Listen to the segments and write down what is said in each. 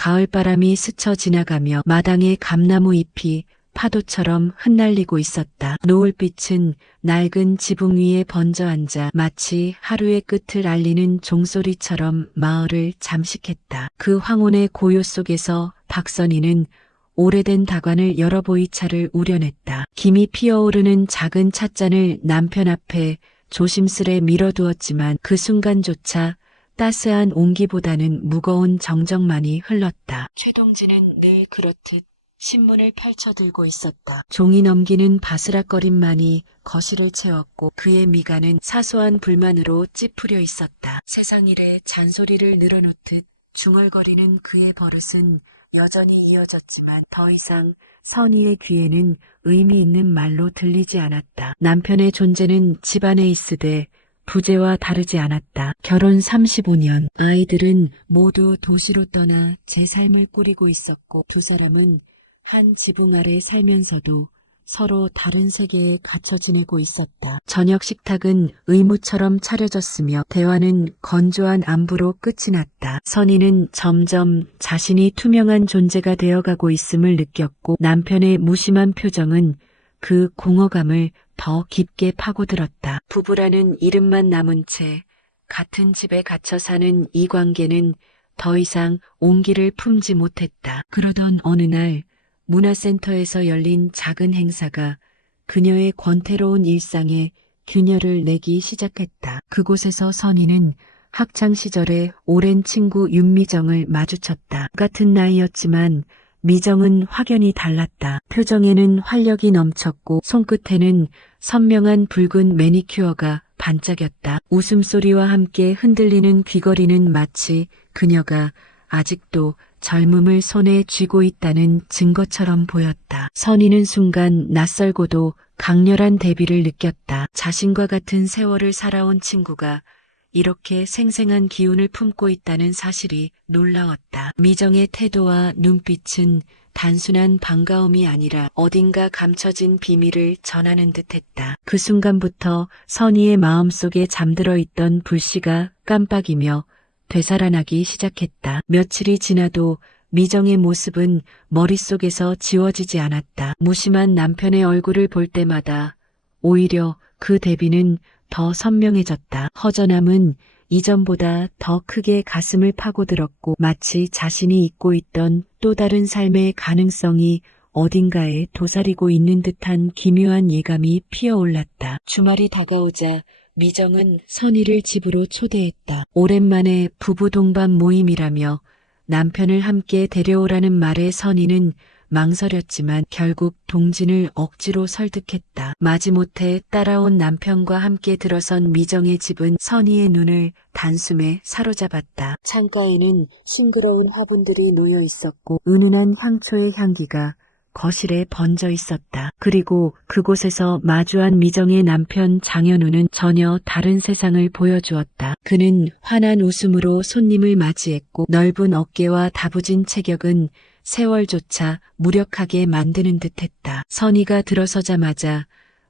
가을바람이 스쳐 지나가며 마당의 감나무 잎이 파도처럼 흩날리고 있었다. 노을빛은 낡은 지붕 위에 번져 앉아 마치 하루의 끝을 알리는 종소리처럼 마을을 잠식했다. 그 황혼의 고요 속에서 박선희는 오래된 다관을 열어 보이차를 우려냈다. 김이 피어오르는 작은 찻잔을 남편 앞에 조심스레 밀어두었지만 그 순간조차 따스한 온기보다는 무거운 정적만이 흘렀다. 최동진은 늘 그렇듯 신문을 펼쳐들고 있었다. 종이 넘기는 바스락거림만이 거실을 채웠고 그의 미간은 사소한 불만으로 찌푸려 있었다. 세상 일에 잔소리를 늘어놓듯 중얼거리는 그의 버릇은 여전히 이어졌지만 더 이상 선희의 귀에는 의미 있는 말로 들리지 않았다. 남편의 존재는 집안에 있으되 부재와 다르지 않았다. 결혼 35년, 아이들은 모두 도시로 떠나 제 삶을 꾸리고 있었고 두 사람은 한 지붕 아래 살면서도 서로 다른 세계에 갇혀 지내고 있었다. 저녁 식탁은 의무처럼 차려졌으며 대화는 건조한 안부로 끝이 났다. 선희는 점점 자신이 투명한 존재가 되어가고 있음을 느꼈고 남편의 무심한 표정은 그 공허감을 더 깊게 파고들었다. 부부라는 이름만 남은 채 같은 집에 갇혀 사는 이 관계는 더 이상 온기를 품지 못했다. 그러던 어느 날 문화센터에서 열린 작은 행사가 그녀의 권태로운 일상에 균열을 내기 시작했다. 그곳에서 선희는 학창시절의 오랜 친구 윤미정을 마주쳤다. 같은 나이였지만 미정은 확연히 달랐다. 표정에는 활력이 넘쳤고 손끝에는 선명한 붉은 매니큐어가 반짝였다. 웃음소리와 함께 흔들리는 귀걸이는 마치 그녀가 아직도 젊음을 손에 쥐고 있다는 증거처럼 보였다. 선희는 순간 낯설고도 강렬한 대비를 느꼈다. 자신과 같은 세월을 살아온 친구가 이렇게 생생한 기운을 품고 있다는 사실이 놀라웠다. 미정의 태도와 눈빛은 단순한 반가움이 아니라 어딘가 감춰진 비밀을 전하는 듯했다. 그 순간부터 선희의 마음속에 잠들어 있던 불씨가 깜빡이며 되살아나기 시작했다. 며칠이 지나도 미정의 모습은 머릿속에서 지워지지 않았다. 무심한 남편의 얼굴을 볼 때마다 오히려 그 대비는 더 선명해졌다. 허전함은 이전보다 더 크게 가슴을 파고들었고 마치 자신이 잊고 있던 또 다른 삶의 가능성이 어딘가에 도사리고 있는 듯한 기묘한 예감이 피어올랐다. 주말이 다가오자 미정은 선희를 집으로 초대했다. 오랜만에 부부 동반 모임이라며 남편을 함께 데려오라는 말에 선희는 망설였지만 결국 동진을 억지로 설득했다. 마지못해 따라온 남편과 함께 들어선 미정의 집은 선희의 눈을 단숨에 사로잡았다. 창가에는 싱그러운 화분들이 놓여 있었고 은은한 향초의 향기가 거실에 번져 있었다. 그리고 그곳에서 마주한 미정의 남편 장현우는 전혀 다른 세상을 보여주었다. 그는 환한 웃음으로 손님을 맞이했고 넓은 어깨와 다부진 체격은 세월조차 무력하게 만드는 듯했다. 선희가 들어서자마자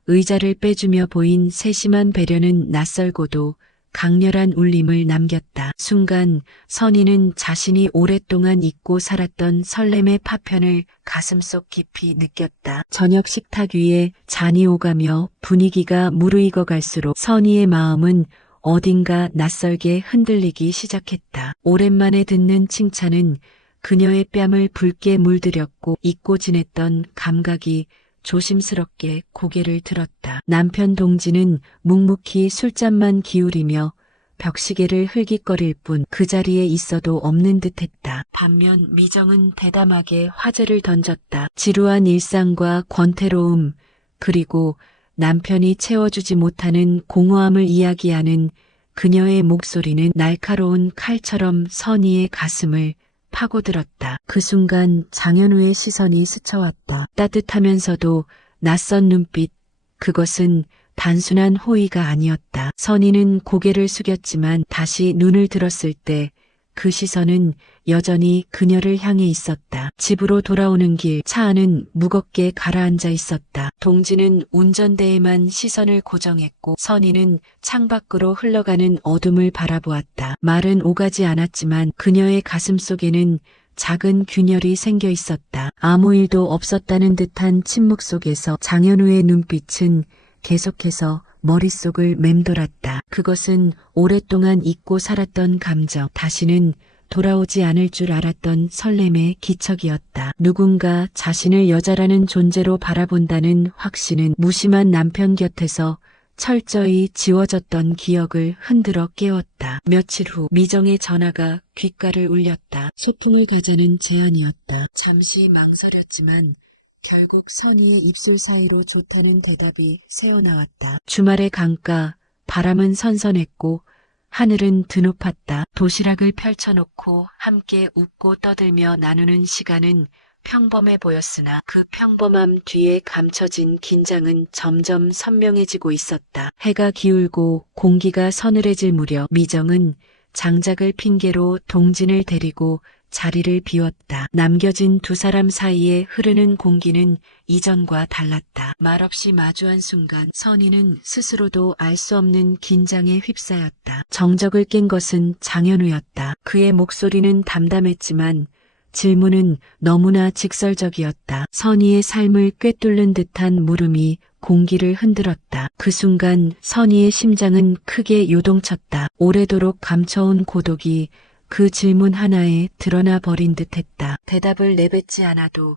의자를 빼주며 보인 세심한 배려는 낯설고도 강렬한 울림을 남겼다. 순간 선희는 자신이 오랫동안 잊고 살았던 설렘의 파편을 가슴속 깊이 느꼈다. 저녁 식탁 위에 잔이 오가며 분위기가 무르익어 갈수록 선희의 마음은 어딘가 낯설게 흔들리기 시작했다. 오랜만에 듣는 칭찬은 그녀의 뺨을 붉게 물들였고 잊고 지냈던 감각이 조심스럽게 고개를 들었다. 남편 동지는 묵묵히 술잔만 기울이며 벽시계를 흘깃거릴 뿐 그 자리에 있어도 없는 듯했다. 반면 미정은 대담하게 화제를 던졌다. 지루한 일상과 권태로움 그리고 남편이 채워주지 못하는 공허함을 이야기하는 그녀의 목소리는 날카로운 칼처럼 선희의 가슴을 파고들었다. 그 순간 장현우의 시선이 스쳐왔다. 따뜻하면서도 낯선 눈빛, 그것은 단순한 호의가 아니었다. 선희는 고개를 숙였지만 다시 눈을 들었을 때 그 시선은 여전히 그녀를 향해 있었다. 집으로 돌아오는 길 차 안은 무겁게 가라앉아 있었다. 동지는 운전대에만 시선을 고정했고 선희는 창밖으로 흘러가는 어둠을 바라보았다. 말은 오가지 않았지만 그녀의 가슴 속에는 작은 균열이 생겨 있었다. 아무 일도 없었다는 듯한 침묵 속에서 장현우의 눈빛은 계속해서 머릿속을 맴돌았다. 그것은 오랫동안 잊고 살았던 감정, 다시는 돌아오지 않을 줄 알았던 설렘의 기척이었다. 누군가 자신을 여자라는 존재로 바라본다는 확신은 무심한 남편 곁에서 철저히 지워졌던 기억을 흔들어 깨웠다. 며칠 후 미정의 전화가 귓가를 울렸다. 소풍을 가자는 제안이었다. 잠시 망설였지만 결국 선희의 입술 사이로 좋다는 대답이 새어나왔다. 주말의 강가, 바람은 선선했고 하늘은 드높았다. 도시락을 펼쳐놓고 함께 웃고 떠들며 나누는 시간은 평범해 보였으나 그 평범함 뒤에 감춰진 긴장은 점점 선명해지고 있었다. 해가 기울고 공기가 서늘해질 무렵 미정은 장작을 핑계로 동진을 데리고 자리를 비웠다. 남겨진 두 사람 사이에 흐르는 공기는 이전과 달랐다. 말없이 마주한 순간 선희는 스스로도 알 수 없는 긴장에 휩싸였다. 정적을 깬 것은 장현우였다. 그의 목소리는 담담했지만 질문은 너무나 직설적이었다. 선희의 삶을 꿰뚫는 듯한 물음이 공기를 흔들었다. 그 순간 선희의 심장은 크게 요동쳤다. 오래도록 감춰온 고독이 그 질문 하나에 드러나 버린 듯했다. 대답을 내뱉지 않아도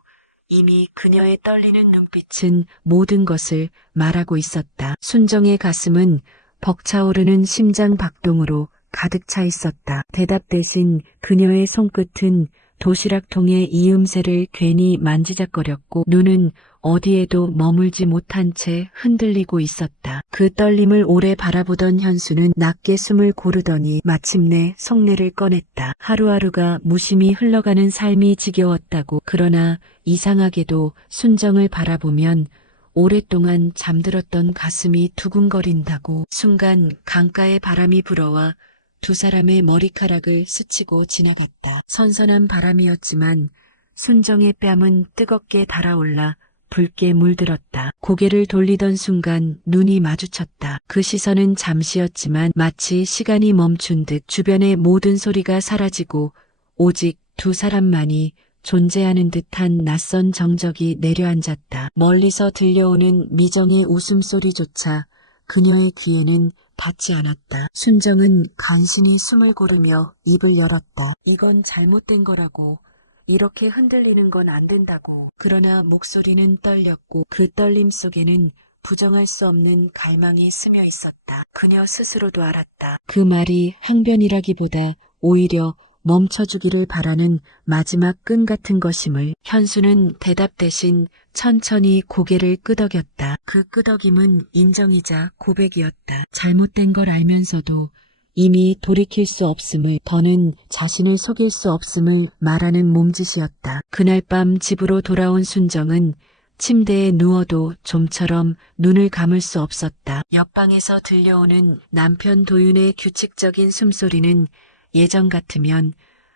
이미 그녀의 떨리는 눈빛은 모든 것을 말하고 있었다. 순정의 가슴은 벅차오르는 심장 박동으로 가득 차 있었다. 대답 대신 그녀의 손끝은 도시락통의 이음새를 괜히 만지작거렸고 눈은 어디에도 머물지 못한 채 흔들리고 있었다. 그 떨림을 오래 바라보던 현수는 낮게 숨을 고르더니 마침내 속내를 꺼냈다. 하루하루가 무심히 흘러가는 삶이 지겨웠다고. 그러나 이상하게도 순정을 바라보면 오랫동안 잠들었던 가슴이 두근거린다고. 순간 강가의 바람이 불어와 두 사람의 머리카락을 스치고 지나갔다. 선선한 바람이었지만 순정의 뺨은 뜨겁게 달아올라 붉게 물들었다. 고개를 돌리던 순간 눈이 마주쳤다. 그 시선은 잠시였지만 마치 시간이 멈춘 듯 주변의 모든 소리가 사라지고 오직 두 사람만이 존재하는 듯한 낯선 정적이 내려앉았다. 멀리서 들려오는 미정의 웃음소리조차 그녀의 귀에는 닿지 않았다. 순정은 간신히 숨을 고르며 입을 열었다. 이건 잘못된 거라고. 이렇게 흔들리는 건 안 된다고. 그러나 목소리는 떨렸고 그 떨림 속에는 부정할 수 없는 갈망이 스며 있었다. 그녀 스스로도 알았다. 그 말이 항변이라기보다 오히려 멈춰주기를 바라는 마지막 끈 같은 것임을. 현수는 대답 대신 천천히 고개를 끄덕였다. 그 끄덕임은 인정이자 고백이었다. 잘못된 걸 알면서도 이미 돌이킬 수 없음을, 더는 자신을 속일 수 없음을 말하는 몸짓이었다. 그날 밤 집으로 돌아온 순정은 침대에 누워도 좀처럼 눈을 감을 수 없었다. 옆방에서 들려오는 남편 도윤의 규칙적인 숨소리는 예전 같으면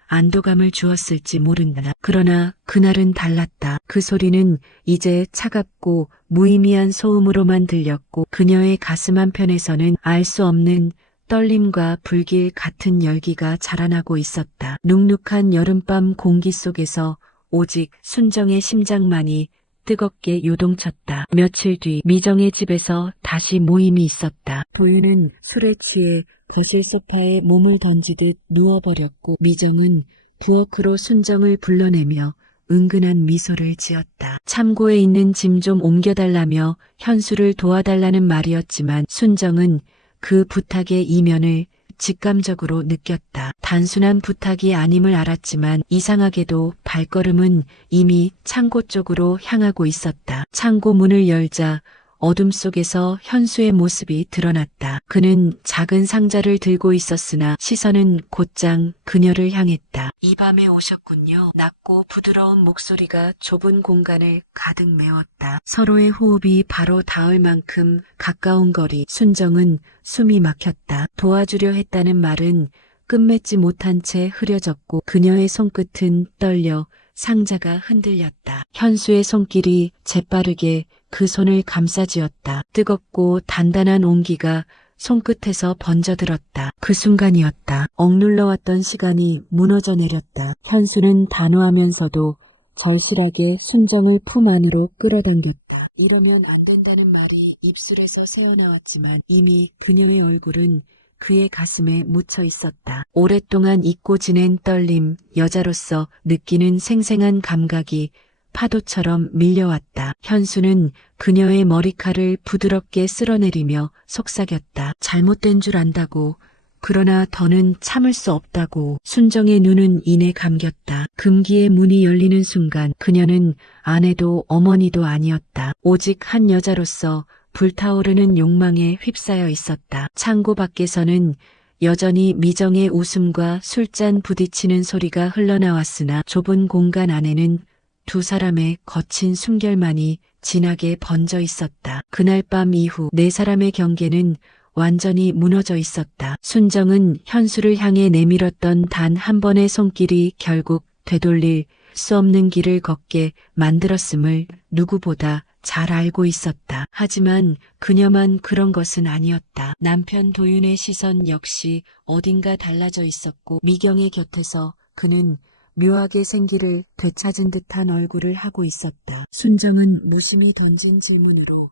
안도감을 주었을지 모른다. 그러나 그날은 달랐다. 그 소리는 이제 차갑고 무의미한 소음으로만 들렸고 그녀의 가슴 한편에서는 알 수 없는 떨림과 불길 같은 열기가 자라나고 있었다. 눅눅한 여름밤 공기 속에서 오직 순정의 심장만이 뜨겁게 요동쳤다. 며칠 뒤 미정의 집에서 다시 모임이 있었다. 도윤은 술에 취해 거실 소파에 몸을 던지듯 누워버렸고 미정은 부엌으로 순정을 불러내며 은근한 미소를 지었다. 참고에 있는 짐 좀 옮겨달라며 현수를 도와달라는 말이었지만 순정은 그 부탁의 이면을 직감적으로 느꼈다. 단순한 부탁이 아님을 알았지만 이상하게도 발걸음은 이미 창고 쪽으로 향하고 있었다. 창고 문을 열자 어둠 속에서 현수의 모습이 드러났다. 그는 작은 상자를 들고 있었으나 시선은 곧장 그녀를 향했다. 이 밤에 오셨군요. 낮고 부드러운 목소리가 좁은 공간을 가득 메웠다. 서로의 호흡이 바로 닿을 만큼 가까운 거리. 순정은 숨이 막혔다. 도와주려 했다는 말은 끝맺지 못한 채 흐려졌고 그녀의 손끝은 떨려 상자가 흔들렸다. 현수의 손길이 재빠르게 그 손을 감싸쥐었다. 뜨겁고 단단한 온기가 손끝에서 번져들었다. 그 순간이었다. 억눌러왔던 시간이 무너져 내렸다. 현수는 단호하면서도 절실하게 순정을 품 안으로 끌어당겼다. 이러면 안 된다는 말이 입술에서 새어나왔지만 이미 그녀의 얼굴은 그의 가슴에 묻혀 있었다. 오랫동안 잊고 지낸 떨림, 여자로서 느끼는 생생한 감각이 파도처럼 밀려왔다. 현수는 그녀의 머리칼을 부드럽게 쓸어내리며 속삭였다. 잘못된 줄 안다고. 그러나 더는 참을 수 없다고. 순정의 눈은 이내 감겼다. 금기의 문이 열리는 순간 그녀는 아내도 어머니도 아니었다. 오직 한 여자로서 불타오르는 욕망에 휩싸여 있었다. 창고 밖에서는 여전히 미정의 웃음과 술잔 부딪히는 소리가 흘러나왔으나 좁은 공간 안에는 두 사람의 거친 숨결만이 진하게 번져 있었다. 그날 밤 이후 네 사람의 경계는 완전히 무너져 있었다. 순정은 현수를 향해 내밀었던 단 한 번의 손길이 결국 되돌릴 수 없는 길을 걷게 만들었음을 누구보다 잘 알고 있었다. 하지만 그녀만 그런 것은 아니었다. 남편 도윤의 시선 역시 어딘가 달라져 있었고 미경의 곁에서 그는 묘하게 생기를 되찾은 듯한 얼굴을 하고 있었다. 순정은 무심히 던진 질문으로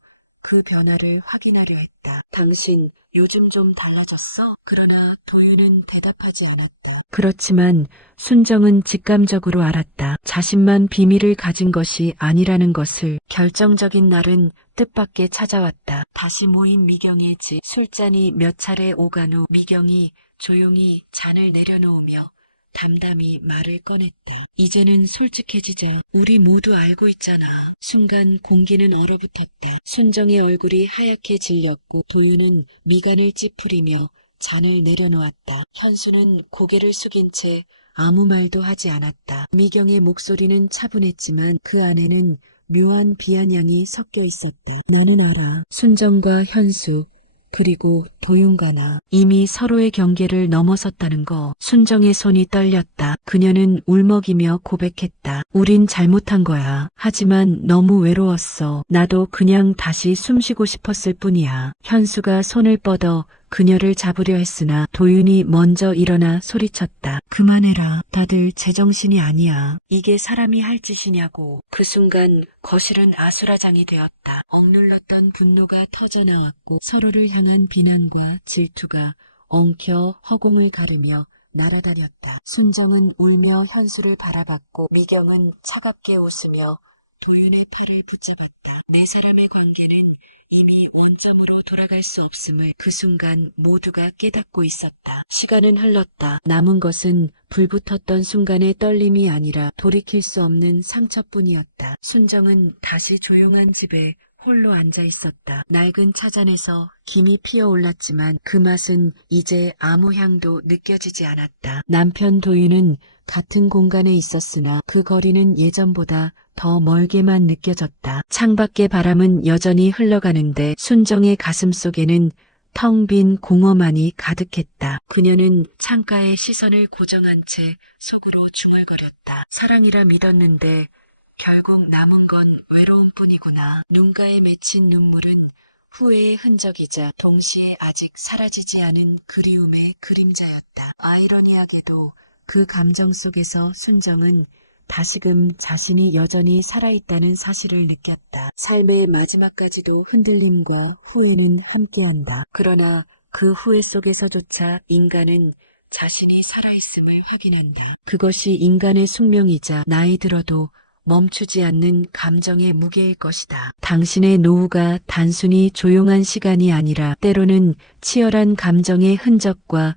그 변화를 확인하려 했다. 당신 요즘 좀 달라졌어? 그러나 도윤은 대답하지 않았다. 그렇지만 순정은 직감적으로 알았다. 자신만 비밀을 가진 것이 아니라는 것을. 결정적인 날은 뜻밖의 찾아왔다. 다시 모인 미경의 집. 술잔이 몇 차례 오간 후 미경이 조용히 잔을 내려놓으며 담담히 말을 꺼냈다. 이제는 솔직해지자. 우리 모두 알고 있잖아. 순간 공기는 얼어붙었다. 순정의 얼굴이 하얗게 질렸고 도윤은 미간을 찌푸리며 잔을 내려놓았다. 현수는 고개를 숙인 채 아무 말도 하지 않았다. 미경의 목소리는 차분했지만 그 안에는 묘한 비아냥이 섞여 있었다. 나는 알아. 순정과 현수 그리고 도윤과 나 이미 서로의 경계를 넘어섰다는 거. 순정의 손이 떨렸다. 그녀는 울먹이며 고백했다. 우린 잘못한 거야. 하지만 너무 외로웠어. 나도 그냥 다시 숨쉬고 싶었을 뿐이야. 현수가 손을 뻗어 그녀를 잡으려 했으나 도윤이 먼저 일어나 소리쳤다. 그만해라. 다들 제정신이 아니야. 이게 사람이 할 짓이냐고. 그 순간 거실은 아수라장이 되었다. 억눌렀던 분노가 터져나왔고 서로를 향한 비난과 질투가 엉켜 허공을 가르며 날아다녔다. 순정은 울며 현수를 바라봤고 미경은 차갑게 웃으며 도윤의 팔을 붙잡았다. 네 사람의 관계는 이미 원점으로 돌아갈 수 없음을 그 순간 모두가 깨닫고 있었다. 시간은 흘렀다. 남은 것은 불붙었던 순간의 떨림이 아니라 돌이킬 수 없는 상처뿐이었다. 순정은 다시 조용한 집에 홀로 앉아 있었다. 낡은 차잔에서 김이 피어올랐지만 그 맛은 이제 아무 향도 느껴지지 않았다. 남편 도윤은 같은 공간에 있었으나 그 거리는 예전보다 더 멀게만 느껴졌다. 창밖의 바람은 여전히 흘러가는데 순정의 가슴 속에는 텅 빈 공허만이 가득했다. 그녀는 창가에 시선을 고정한 채 속으로 중얼거렸다. 사랑이라 믿었는데 결국 남은 건 외로움뿐이구나. 눈가에 맺힌 눈물은 후회의 흔적이자 동시에 아직 사라지지 않은 그리움의 그림자였다. 아이러니하게도 그 감정 속에서 순정은 다시금 자신이 여전히 살아있다는 사실을 느꼈다. 삶의 마지막까지도 흔들림과 후회는 함께한다. 그러나 그 후회 속에서조차 인간은 자신이 살아있음을 확인한다. 그것이 인간의 숙명이자 나이 들어도 멈추지 않는 감정의 무게일 것이다. 당신의 노후가 단순히 조용한 시간이 아니라 때로는 치열한 감정의 흔적과